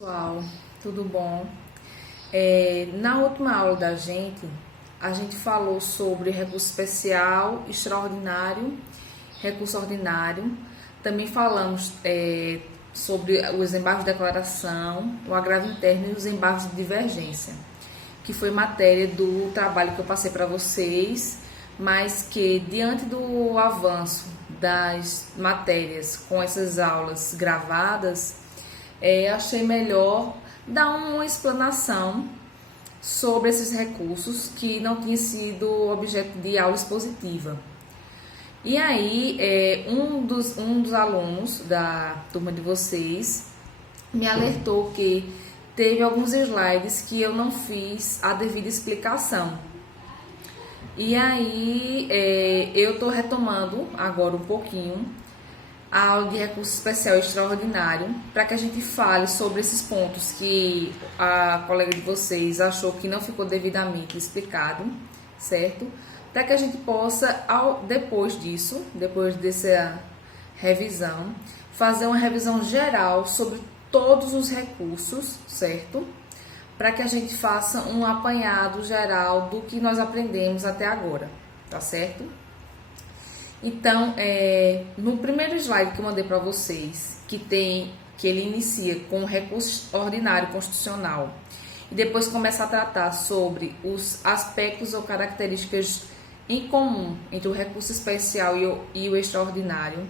Pessoal, tudo bom? Na última aula da gente, a gente falou sobre recurso especial, extraordinário, recurso ordinário. Também falamos sobre os embargos de declaração, o agravo interno e os embargos de divergência, que foi matéria do trabalho que eu passei para vocês, mas que diante do avanço das matérias com essas aulas gravadas, achei melhor dar uma explanação sobre esses recursos que não tinha sido objeto de aula expositiva. E aí, um dos alunos da turma de vocês me alertou que teve alguns slides que eu não fiz a devida explicação. E aí, eu estou retomando agora um pouquinho a aula de recurso especial e extraordinário, para que a gente fale sobre esses pontos que a colega de vocês achou que não ficou devidamente explicado, certo? Para que a gente possa, depois disso, depois dessa revisão, fazer uma revisão geral sobre todos os recursos, certo? Para que a gente faça um apanhado geral do que nós aprendemos até agora, tá certo? Então, no primeiro slide que eu mandei para vocês, que ele inicia com o recurso ordinário constitucional e depois começa a tratar sobre os aspectos ou características em comum entre o recurso especial e o extraordinário,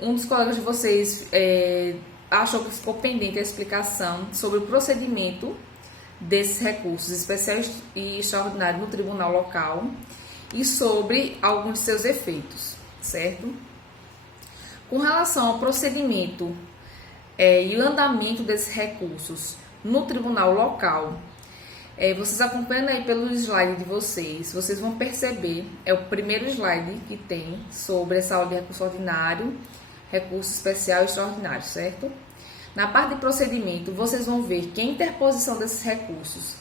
um dos colegas de vocês achou que ficou pendente a explicação sobre o procedimento desses recursos especiais e extraordinários no tribunal local e sobre alguns de seus efeitos, certo? Com relação ao procedimento e o andamento desses recursos no tribunal local, vocês acompanham aí pelo slide de vocês vão perceber, é o primeiro slide que tem sobre essa aula de recurso ordinário, recurso especial e extraordinário, certo? Na parte de procedimento, vocês vão ver que a interposição desses recursos,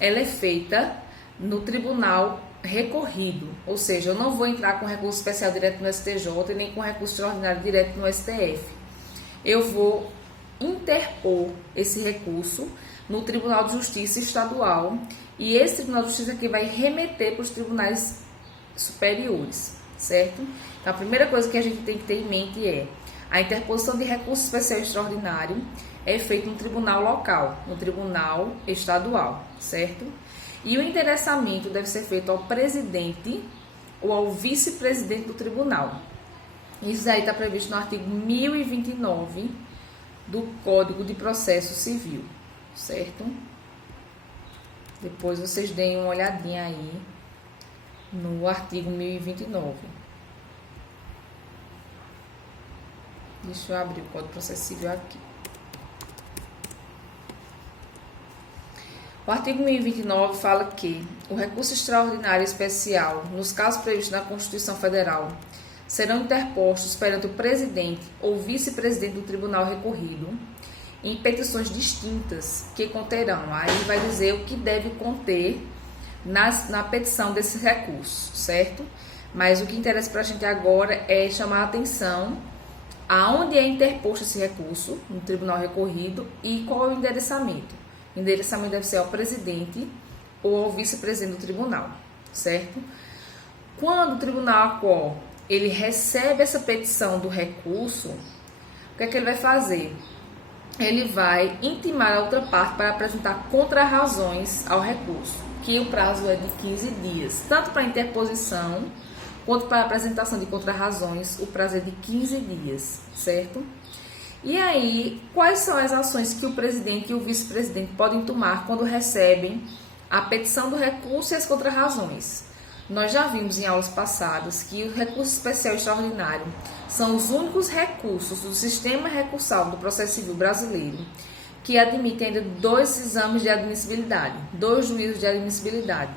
ela é feita no tribunal recorrido, ou seja, eu não vou entrar com recurso especial direto no STJ e nem com recurso extraordinário direto no STF. Eu vou interpor esse recurso no Tribunal de Justiça Estadual e esse Tribunal de Justiça aqui vai remeter para os tribunais superiores, certo? Então, a primeira coisa que a gente tem que ter em mente é a interposição de recurso especial e extraordinário é feita no tribunal local, no tribunal estadual, certo? E o endereçamento deve ser feito ao presidente ou ao vice-presidente do tribunal. Isso aí está previsto no artigo 1029 do Código de Processo Civil, certo? Depois vocês deem uma olhadinha aí no artigo 1029. Deixa eu abrir o Código de Processo Civil aqui. O artigo 1029 fala que o recurso extraordinário especial, nos casos previstos na Constituição Federal, serão interpostos perante o presidente ou vice-presidente do tribunal recorrido em petições distintas que conterão. Aí vai dizer o que deve conter na petição desses recursos, certo? Mas o que interessa para a gente agora é chamar a atenção aonde é interposto esse recurso no tribunal recorrido e qual é o endereçamento. O endereçamento deve ser ao presidente ou ao vice-presidente do tribunal, certo? Quando o tribunal qual ele recebe essa petição do recurso, o que é que ele vai fazer? Ele vai intimar a outra parte para apresentar contrarrazões ao recurso, que o prazo é de 15 dias, tanto para interposição quanto para apresentação de contrarrazões, o prazo é de 15 dias, certo? E aí, quais são as ações que o presidente e o vice-presidente podem tomar quando recebem a petição do recurso e as contrarrazões? Nós já vimos em aulas passadas que o recurso especial e extraordinário são os únicos recursos do sistema recursal do processo civil brasileiro que admitem ainda 2 exames de admissibilidade, 2 juízos de admissibilidade.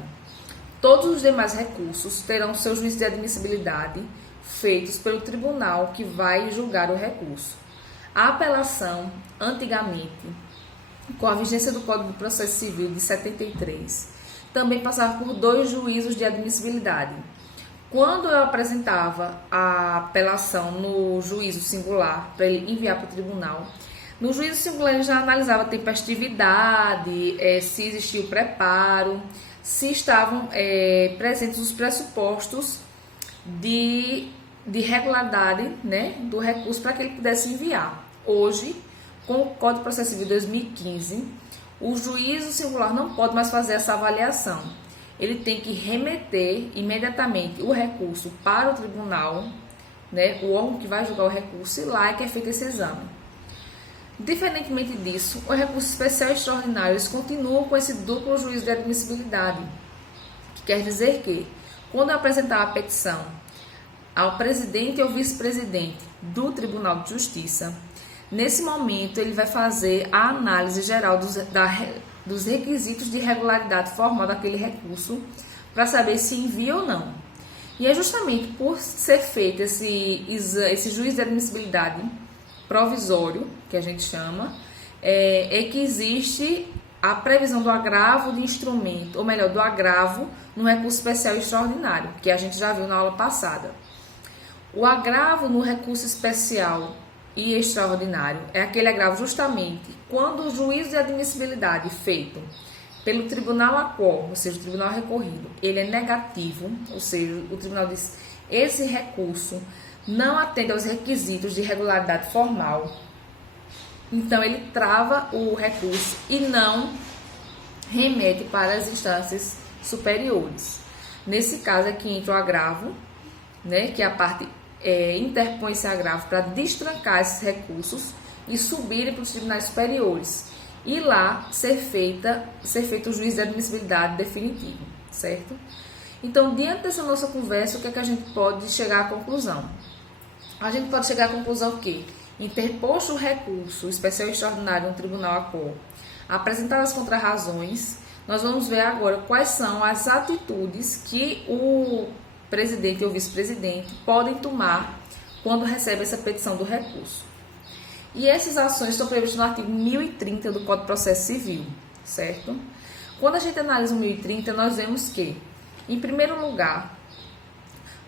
Todos os demais recursos terão seu juízo de admissibilidade feitos pelo tribunal que vai julgar o recurso. A apelação, antigamente, com a vigência do Código de Processo Civil de 73, também passava por 2 juízos de admissibilidade. Quando eu apresentava a apelação no juízo singular para ele enviar para o tribunal, No juízo singular, ele já analisava a tempestividade, se existia o preparo, se estavam presentes os pressupostos de regularidade, né, do recurso para que ele pudesse enviar. Hoje, com o Código de Processo Civil 2015, o juízo singular não pode mais fazer essa avaliação. Ele tem que remeter imediatamente o recurso para o tribunal, né, o órgão que vai julgar o recurso, e lá é que é feito esse exame. Diferentemente disso, o recurso especial e extraordinário, eles continuam com esse duplo juízo de admissibilidade, que quer dizer que, quando eu apresentar a petição ao presidente ou vice-presidente do Tribunal de Justiça, nesse momento ele vai fazer a análise geral dos requisitos de regularidade formal daquele recurso para saber se envia ou não. E é justamente por ser feito esse juízo de admissibilidade provisório, que a gente chama, que existe a previsão do agravo de instrumento, ou melhor, do agravo no recurso especial e extraordinário, que a gente já viu na aula passada. O agravo no recurso especial e extraordinário é aquele agravo justamente quando o juízo de admissibilidade feito pelo tribunal a qual, ou seja, o tribunal recorrido, ele é negativo, ou seja, o tribunal diz esse recurso não atende aos requisitos de regularidade formal, então ele trava o recurso e não remete para as instâncias superiores. Nesse caso aqui entra o agravo, né, que a parte interpõe esse agravo para destrancar esses recursos e subirem para os tribunais superiores e lá ser feito o juízo de admissibilidade definitivo, certo? Então, diante dessa nossa conversa, o que é que a gente pode chegar à conclusão? A gente pode chegar à conclusão que, interposto o recurso especial e extraordinário no tribunal ACOR, apresentadas as contrarrazões, nós vamos ver agora quais são as atitudes que o presidente ou vice-presidente podem tomar quando recebe essa petição do recurso. E essas ações estão previstas no artigo 1030 do Código de Processo Civil, certo? Quando a gente analisa o 1030, nós vemos que, em primeiro lugar,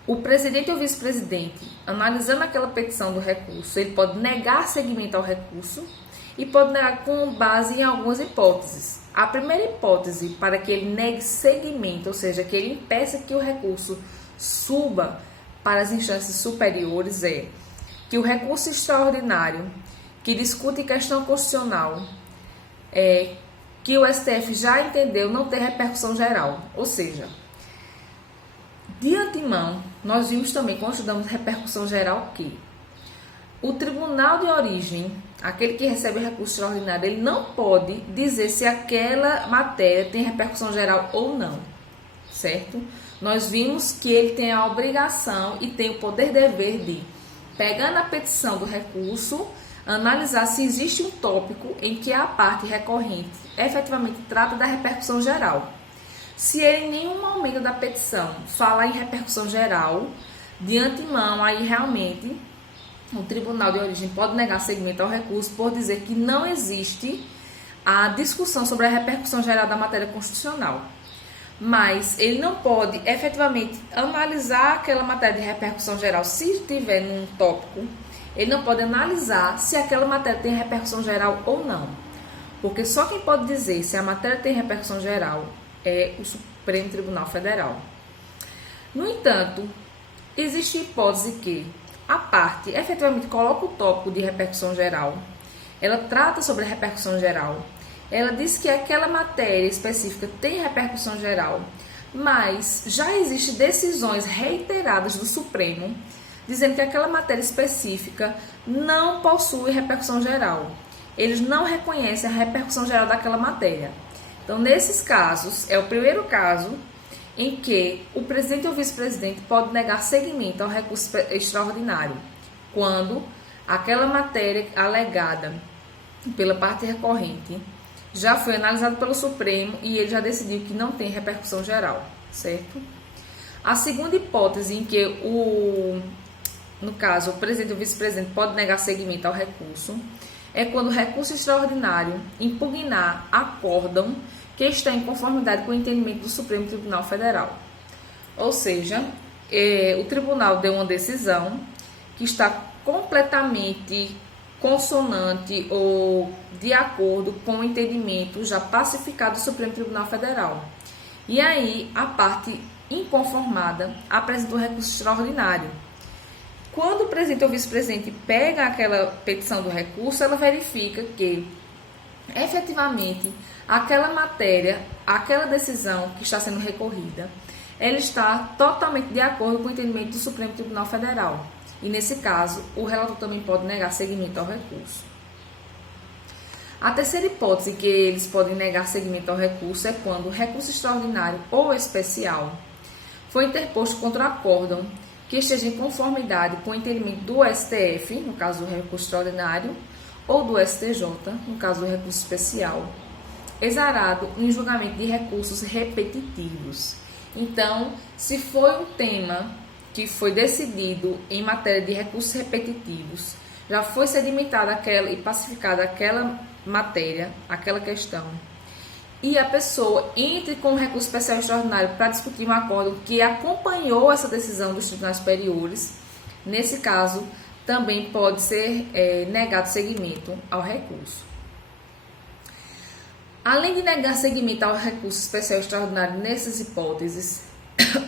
o presidente ou vice-presidente, analisando aquela petição do recurso, ele pode negar seguimento ao recurso e pode negar com base em algumas hipóteses. A primeira hipótese para que ele negue seguimento, ou seja, que ele impeça que o recurso suba para as instâncias superiores, é que o recurso extraordinário que discute questão constitucional, que o STF já entendeu não ter repercussão geral, ou seja, de antemão, nós vimos também, quando estudamos repercussão geral, que o tribunal de origem, aquele que recebe recurso extraordinário, ele não pode dizer se aquela matéria tem repercussão geral ou não, certo? Nós vimos que ele tem a obrigação e tem o poder-dever de, pegando a petição do recurso, analisar se existe um tópico em que a parte recorrente efetivamente trata da repercussão geral. Se ele em nenhum momento da petição falar em repercussão geral, de antemão, aí realmente o tribunal de origem pode negar seguimento ao recurso por dizer que não existe a discussão sobre a repercussão geral da matéria constitucional. Mas ele não pode efetivamente analisar aquela matéria de repercussão geral se estiver num tópico. Ele não pode analisar se aquela matéria tem repercussão geral ou não. Porque só quem pode dizer se a matéria tem repercussão geral é o Supremo Tribunal Federal. No entanto, existe hipótese que a parte efetivamente coloca o tópico de repercussão geral, ela trata sobre a repercussão geral, ela diz que aquela matéria específica tem repercussão geral, mas já existem decisões reiteradas do Supremo dizendo que aquela matéria específica não possui repercussão geral. Eles não reconhecem a repercussão geral daquela matéria. Então, nesses casos, é o primeiro caso em que o presidente ou vice-presidente pode negar seguimento ao recurso extraordinário, quando aquela matéria alegada pela parte recorrente já foi analisada pelo Supremo e ele já decidiu que não tem repercussão geral, certo? A segunda hipótese em que no caso, o presidente ou vice-presidente pode negar seguimento ao recurso é quando o recurso extraordinário impugnar acórdão que está em conformidade com o entendimento do Supremo Tribunal Federal. Ou seja, o tribunal deu uma decisão que está completamente consonante ou de acordo com o entendimento já pacificado do Supremo Tribunal Federal. E aí, a parte inconformada apresenta um recurso extraordinário. Quando o presidente ou vice-presidente pega aquela petição do recurso, ela verifica que, efetivamente, aquela matéria, aquela decisão que está sendo recorrida, ela está totalmente de acordo com o entendimento do Supremo Tribunal Federal. E, nesse caso, o relator também pode negar seguimento ao recurso. A terceira hipótese que eles podem negar seguimento ao recurso é quando o recurso extraordinário ou especial foi interposto contra o acórdão que esteja em conformidade com o entendimento do STF, no caso do recurso extraordinário, ou do STJ, no caso do recurso especial, exarado em julgamento de recursos repetitivos. Então, se foi um tema que foi decidido em matéria de recursos repetitivos, já foi sedimentada aquela e pacificada aquela matéria, aquela questão, e a pessoa entre com um recurso especial extraordinário para discutir um acordo que acompanhou essa decisão dos tribunais superiores, nesse caso, também pode ser negado seguimento ao recurso. Além de negar seguimento ao recurso especial extraordinário nessas hipóteses,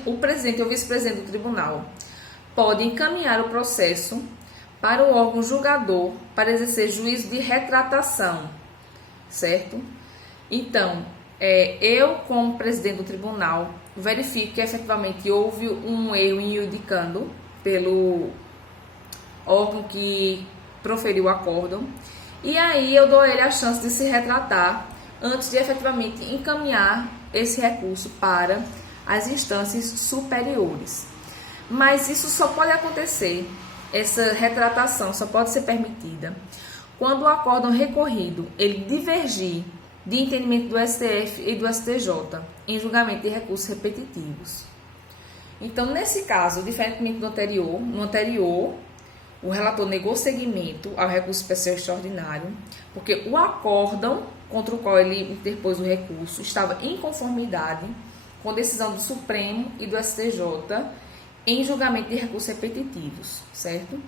o presidente ou vice-presidente do tribunal pode encaminhar o processo para o órgão julgador para exercer juízo de retratação, certo? Então, eu, como presidente do tribunal, verifico que efetivamente houve um erro em iudicando pelo órgão que proferiu o acórdão, e aí eu dou a ele a chance de se retratar antes de efetivamente encaminhar esse recurso para as instâncias superiores. Mas isso só pode acontecer, essa retratação só pode ser permitida quando o acórdão recorrido ele divergir de entendimento do STF e do STJ em julgamento de recursos repetitivos. Então, nesse caso, diferentemente do anterior, no anterior, o relator negou seguimento ao recurso especial extraordinário, porque o acórdão contra o qual ele interpôs o recurso estava em conformidade com a decisão do Supremo e do STJ em julgamento de recursos repetitivos, certo?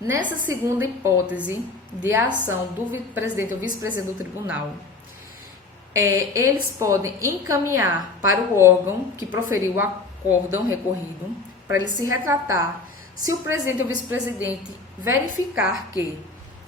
Nessa segunda hipótese de ação do presidente ou vice-presidente do tribunal, eles podem encaminhar para o órgão que proferiu o acórdão recorrido para ele se retratar se o presidente ou vice-presidente verificar que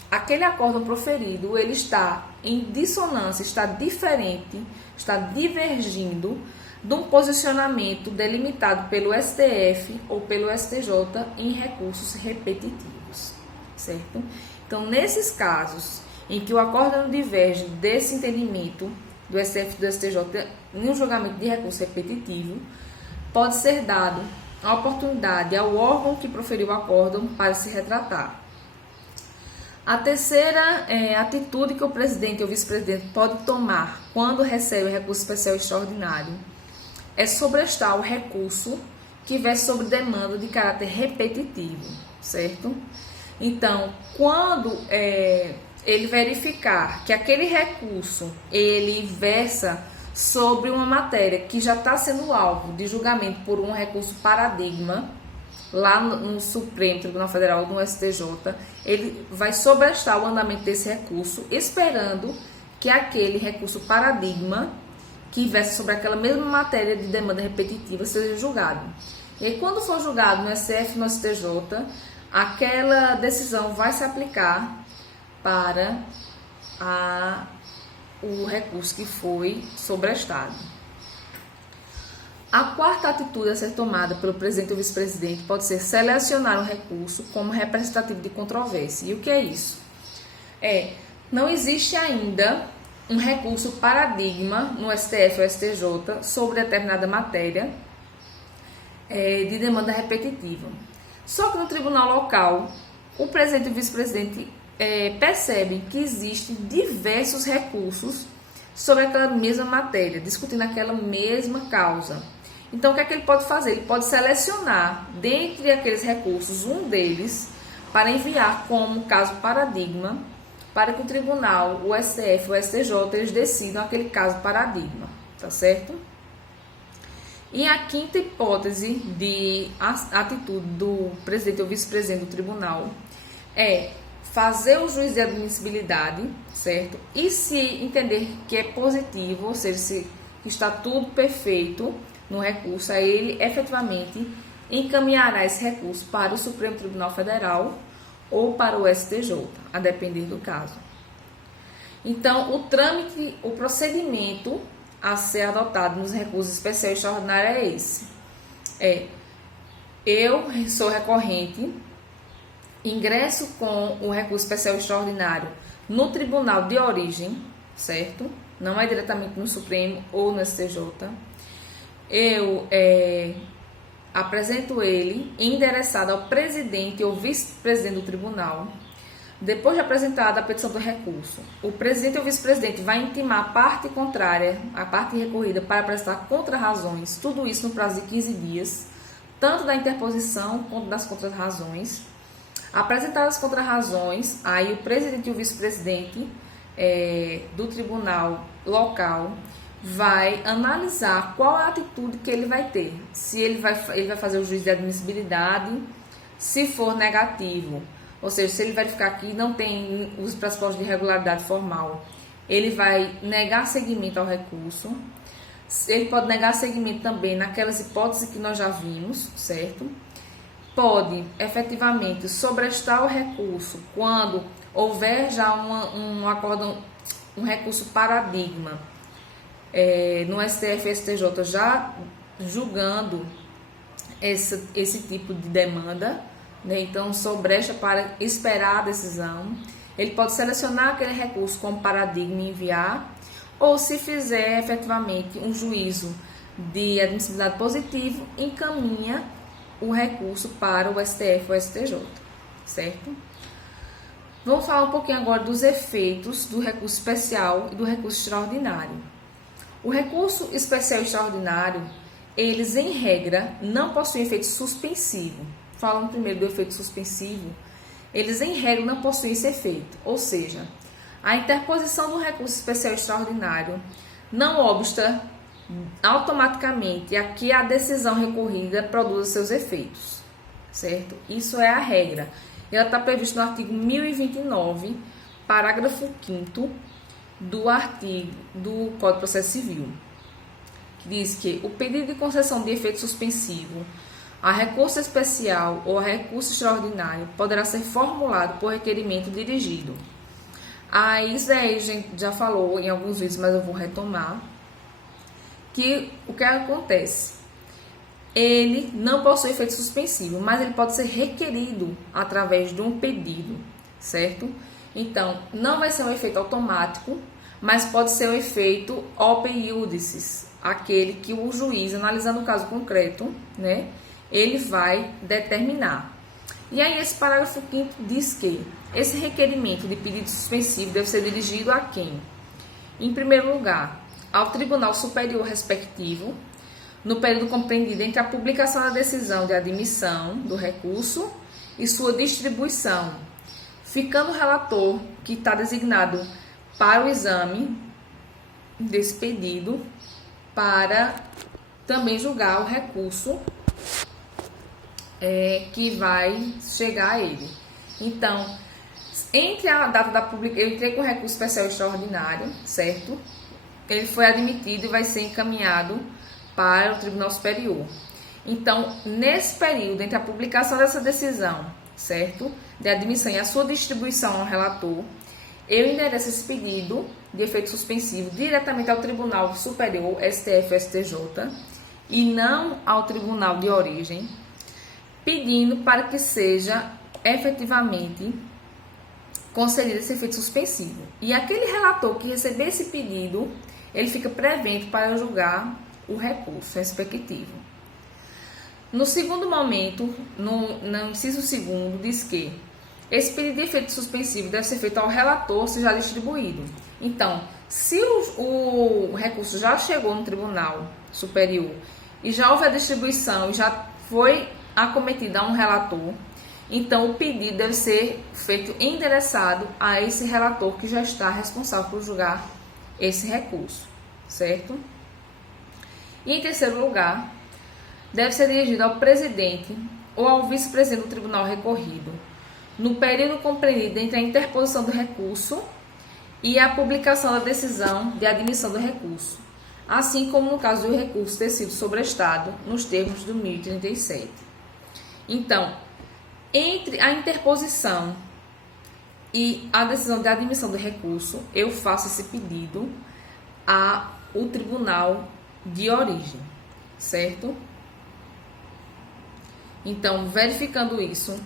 aquele acórdão proferido ele está em dissonância, está diferente, está divergindo de um posicionamento delimitado pelo STF ou pelo STJ em recursos repetitivos, certo? Então, nesses casos em que o acórdão diverge desse entendimento do STF e do STJ em um julgamento de recurso repetitivo, pode ser dado a oportunidade ao órgão que proferiu o acórdão para se retratar. A terceira atitude que o presidente ou vice-presidente pode tomar quando recebe o recurso especial extraordinário é sobrestar o recurso que versa sobre demanda de caráter repetitivo, certo? Então, quando ele verificar que aquele recurso ele versa sobre uma matéria que já está sendo alvo de julgamento por um recurso paradigma, lá no Supremo Tribunal Federal ou no STJ, ele vai sobrestar o andamento desse recurso, esperando que aquele recurso paradigma, que versa sobre aquela mesma matéria de demanda repetitiva, seja julgado. E aí, quando for julgado no STF e no STJ, aquela decisão vai se aplicar para o recurso que foi sobrestado. A quarta atitude a ser tomada pelo presidente ou vice-presidente pode ser selecionar um recurso como representativo de controvérsia. E o que é isso? Não existe ainda um recurso paradigma no STF ou STJ sobre determinada matéria de demanda repetitiva. Só que no tribunal local, o presidente e o vice-presidente percebem que existem diversos recursos sobre aquela mesma matéria, discutindo aquela mesma causa. Então, o que é que ele pode fazer? Ele pode selecionar, dentre aqueles recursos, um deles, para enviar como caso paradigma, para que o tribunal, o STF, o STJ, eles decidam aquele caso paradigma, tá certo? E a quinta hipótese de atitude do presidente ou vice-presidente do tribunal é fazer o juízo de admissibilidade, certo? E se entender que é positivo, ou seja, se está tudo perfeito no recurso, aí ele efetivamente encaminhará esse recurso para o Supremo Tribunal Federal ou para o STJ, a depender do caso. Então, o trâmite, o procedimento a ser adotado nos recursos especial e extraordinário é esse. Eu sou recorrente, ingresso com o recurso especial e extraordinário no tribunal de origem, certo? Não é diretamente no Supremo ou no STJ. Eu apresento ele endereçado ao presidente ou vice-presidente do tribunal. Depois de apresentada a petição do recurso, o presidente ou vice-presidente vai intimar a parte contrária, a parte recorrida, para apresentar contra-razões, tudo isso no prazo de 15 dias, tanto da interposição quanto das contra-razões. Apresentadas as contra-razões, aí o presidente e o vice-presidente do tribunal local vai analisar qual é a atitude que ele vai ter. Se ele vai fazer o juízo de admissibilidade, se for negativo, ou seja, se ele verificar que não tem os pressupostos de irregularidade formal, ele vai negar seguimento ao recurso. Ele pode negar seguimento também naquelas hipóteses que nós já vimos, certo? Pode, efetivamente, sobrestar o recurso quando houver já um recurso paradigma no STF e STJ já julgando esse tipo de demanda, né? Então, sobrecha para esperar a decisão. Ele pode selecionar aquele recurso como paradigma e enviar, ou se fizer efetivamente um juízo de admissibilidade positivo, encaminha o recurso para o STF ou STJ, certo? Vamos falar um pouquinho agora dos efeitos do recurso especial e do recurso extraordinário. O recurso especial e extraordinário, eles em regra não possuem efeito suspensivo. Falando primeiro do efeito suspensivo, eles em regra não possuem esse efeito, ou seja, a interposição do recurso especial e extraordinário não obsta automaticamente a que a decisão recorrida produza seus efeitos, certo? Isso é a regra. Ela está prevista no artigo 1029, parágrafo 5º do artigo do Código de Processo Civil, que diz que o pedido de concessão de efeito suspensivo a recurso especial ou a recurso extraordinário poderá ser formulado por requerimento dirigido. Isso aí a gente já falou em alguns vídeos, mas eu vou retomar. Que o que acontece? Ele não possui efeito suspensivo, mas ele pode ser requerido através de um pedido, certo? Então, não vai ser um efeito automático, mas pode ser um efeito opere iudicis, aquele que o juiz, analisando o caso concreto, né, ele vai determinar. E aí esse parágrafo 5º diz que esse requerimento de pedido suspensivo deve ser dirigido a quem? Em primeiro lugar, ao Tribunal Superior respectivo, no período compreendido entre a publicação da decisão de admissão do recurso e sua distribuição, ficando o relator que está designado para o exame desse pedido para também julgar o recurso que vai chegar a ele. Então, entre a data da publicação, eu entrei com recurso especial extraordinário, certo? Ele foi admitido e vai ser encaminhado para o Tribunal Superior. Então, nesse período, entre a publicação dessa decisão, certo? De admissão e a sua distribuição ao relator, eu endereço esse pedido de efeito suspensivo diretamente ao Tribunal Superior, STF ou STJ, e não ao Tribunal de Origem, pedindo para que seja efetivamente concedido esse efeito suspensivo. E aquele relator que receber esse pedido, ele fica prevento para julgar o recurso respectivo. No segundo momento, no inciso segundo, diz que esse pedido de efeito suspensivo deve ser feito ao relator se já distribuído. Então, se o recurso já chegou no Tribunal Superior e já houve a distribuição e já foi acometida a um relator, então o pedido deve ser feito endereçado a esse relator que já está responsável por julgar esse recurso, certo? E em terceiro lugar, deve ser dirigido ao presidente ou ao vice-presidente do tribunal recorrido, no período compreendido entre a interposição do recurso e a publicação da decisão de admissão do recurso, assim como no caso do recurso ter sido sobrestado nos termos do 1037. Então, entre a interposição e a decisão de admissão do recurso, eu faço esse pedido ao tribunal de origem, certo? Então, verificando isso,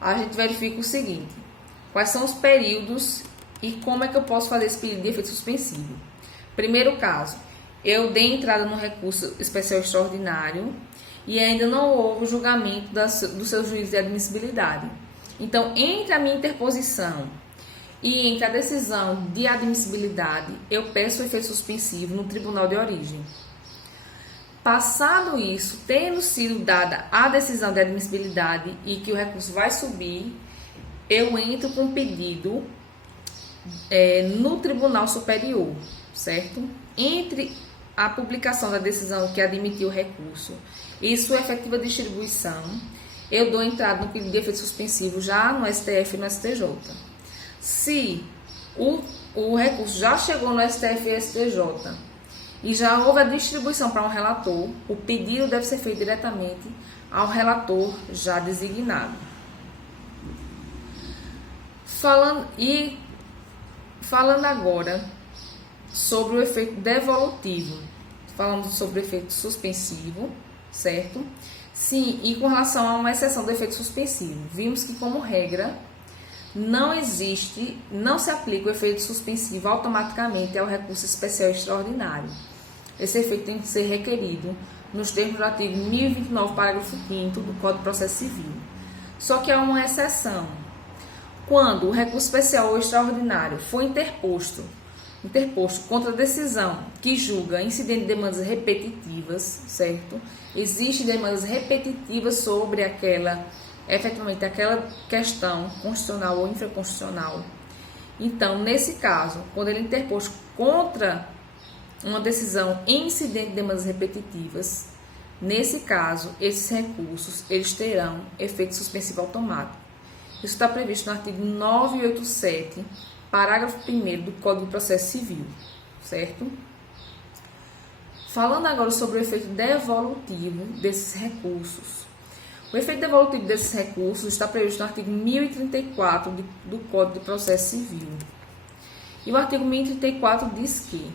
a gente verifica o seguinte: quais são os períodos e como é que eu posso fazer esse pedido de efeito suspensivo. Primeiro caso, eu dei entrada no recurso especial extraordinário e ainda não houve julgamento do seu juízo de admissibilidade. Então, entre a minha interposição e entre a decisão de admissibilidade, eu peço o efeito suspensivo no tribunal de origem. Passado isso, tendo sido dada a decisão de admissibilidade e que o recurso vai subir, eu entro com pedido no Tribunal Superior, certo? Entre a publicação da decisão que admitiu o recurso e sua efetiva distribuição, eu dou entrada no pedido de efeito suspensivo já no STF e no STJ. Se o recurso já chegou no STF e STJ e já houve a distribuição para um relator, o pedido deve ser feito diretamente ao relator já designado. Falando agora sobre o efeito devolutivo, falando sobre o efeito suspensivo, certo? Sim, e com relação a uma exceção do efeito suspensivo, vimos que, como regra, não se aplica o efeito suspensivo automaticamente ao recurso especial extraordinário. Esse efeito tem que ser requerido nos termos do artigo 1029, parágrafo 5º do Código de Processo Civil. Só que há uma exceção. Quando o recurso especial ou extraordinário for interposto contra a decisão que julga incidente de demandas repetitivas, certo? Existem demandas repetitivas sobre efetivamente aquela questão constitucional ou infraconstitucional. Então, nesse caso, quando ele é interposto contra uma decisão em incidente de demandas repetitivas, nesse caso, esses recursos eles terão efeito suspensivo automático. Isso está previsto no artigo 987, parágrafo 1º do Código de Processo Civil, certo? Falando agora sobre o efeito devolutivo desses recursos. O efeito devolutivo desses recursos está previsto no artigo 1034 do Código de Processo Civil. E o artigo 1034 diz que,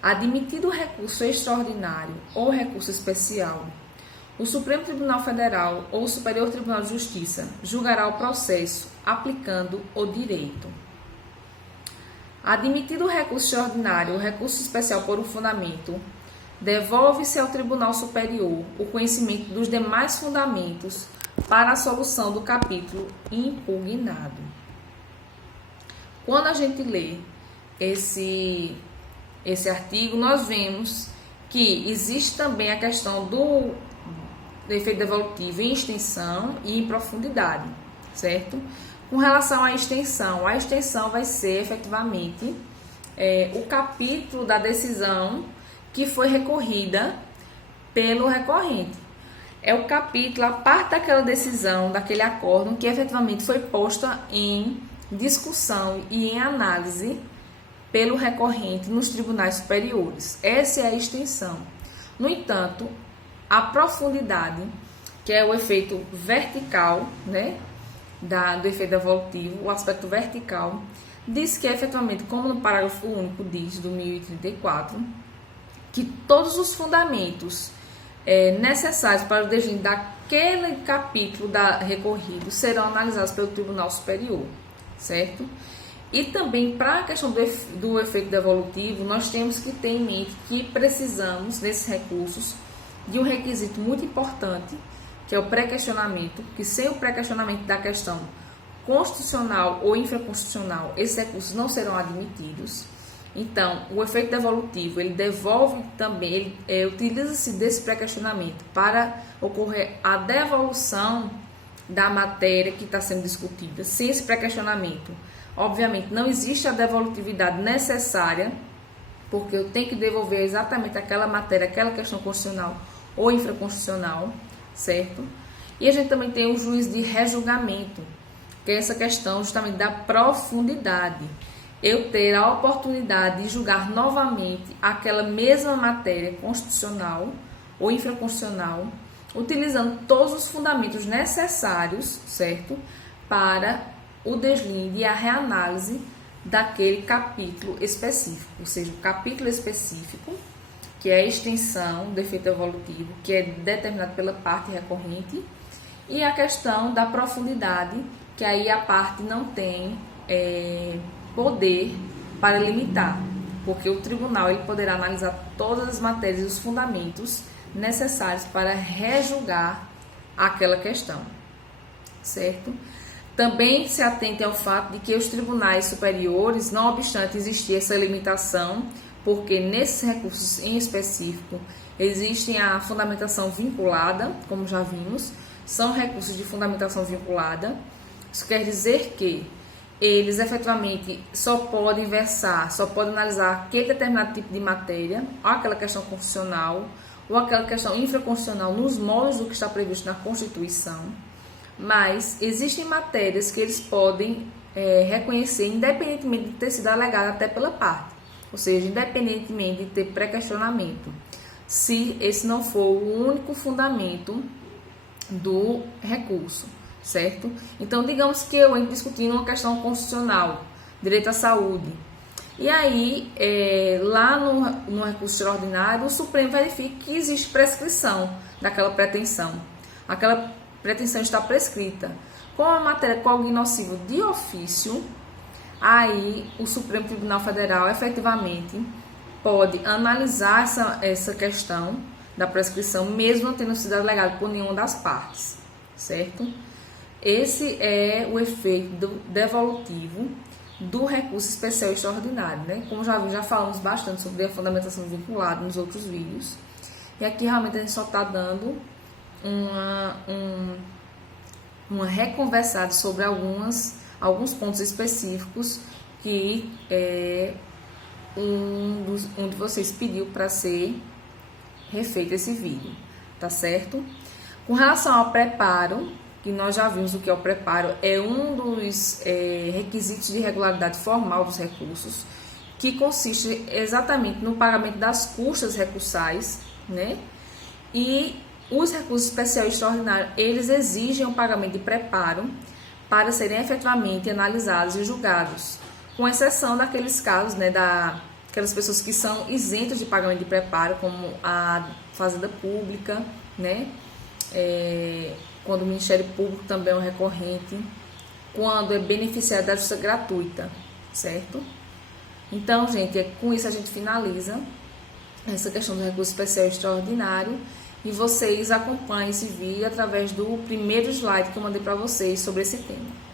admitido o recurso extraordinário ou recurso especial, o Supremo Tribunal Federal ou o Superior Tribunal de Justiça julgará o processo aplicando o direito. Admitido o recurso extraordinário ou recurso especial por um fundamento, devolve-se ao Tribunal Superior o conhecimento dos demais fundamentos para a solução do capítulo impugnado. Quando a gente lê esse artigo, nós vemos que existe também a questão do efeito devolutivo em extensão e em profundidade, certo? Com relação à extensão, a extensão vai ser efetivamente o capítulo da decisão que foi recorrida pelo recorrente. É o capítulo, a parte daquela decisão, daquele acórdão que efetivamente foi posta em discussão e em análise pelo recorrente nos tribunais superiores. Essa é a extensão. No entanto, a profundidade, que é o efeito vertical, né, do efeito devolutivo, o aspecto vertical, diz que efetivamente, como no parágrafo único diz, do 1034, que todos os fundamentos necessários para o desvio daquele capítulo recorrido serão analisados pelo Tribunal Superior, certo? E também, para a questão do efeito devolutivo, nós temos que ter em mente que precisamos, nesses recursos, de um requisito muito importante, que é o pré-questionamento, que sem o pré-questionamento da questão constitucional ou infraconstitucional, esses recursos não serão admitidos. Então, o efeito devolutivo, ele devolve também, utiliza-se desse pré-questionamento para ocorrer a devolução da matéria que está sendo discutida. Sem esse pré-questionamento, obviamente, não existe a devolutividade necessária, porque eu tenho que devolver exatamente aquela matéria, aquela questão constitucional ou infraconstitucional, certo? E a gente também tem o juízo de rejulgamento. que é essa questão justamente da profundidade. Eu ter a oportunidade de julgar novamente aquela mesma matéria constitucional ou infraconstitucional, utilizando todos os fundamentos necessários, certo? Para o deslinde e a reanálise daquele capítulo específico, ou seja, o capítulo específico, que é a extensão do efeito evolutivo, que é determinado pela parte recorrente, e a questão da profundidade, que aí a parte não tem poder para limitar, porque o tribunal ele poderá analisar todas as matérias e os fundamentos necessários para rejulgar aquela questão, certo? Também se atente ao fato de que os tribunais superiores, não obstante existir essa limitação, porque nesses recursos em específico existem a fundamentação vinculada, como já vimos, são recursos de fundamentação vinculada. Isso quer dizer que eles efetivamente só podem versar, só podem analisar aquele determinado tipo de matéria, ou aquela questão constitucional, ou aquela questão infraconstitucional nos moldes do que está previsto na Constituição. Mas existem matérias que eles podem reconhecer independentemente de ter sido alegada até pela parte, ou seja, independentemente de ter pré-questionamento, se esse não for o único fundamento do recurso, certo? Então, digamos que eu entro discutindo uma questão constitucional, direito à saúde, e aí, lá no recurso extraordinário, o Supremo verifica que existe prescrição daquela pretensão. Aquela pretensão está prescrita. Com a matéria cognoscível de ofício, aí o Supremo Tribunal Federal efetivamente pode analisar essa questão da prescrição, mesmo não tendo sido alegado por nenhuma das partes, certo? Esse é o efeito devolutivo do recurso especial extraordinário, né? Como já falamos bastante sobre a fundamentação vinculada nos outros vídeos, e aqui realmente a gente só está dando uma reconversada sobre alguns pontos específicos que um de vocês pediu para ser refeito esse vídeo, tá certo? Com relação ao preparo, que nós já vimos o que é o preparo, é um dos requisitos de regularidade formal dos recursos, que consiste exatamente no pagamento das custas recursais, né? E os recursos especiais e extraordinários, eles exigem o pagamento de preparo para serem efetivamente analisados e julgados, com exceção daqueles casos, né, daquelas pessoas que são isentas de pagamento de preparo, como a Fazenda Pública, né? Quando o Ministério Público também é um recorrente, quando é beneficiário da justiça gratuita, certo? Então, gente, com isso a gente finaliza essa questão do recurso especial e extraordinário, e vocês acompanhem esse vídeo através do primeiro slide que eu mandei para vocês sobre esse tema.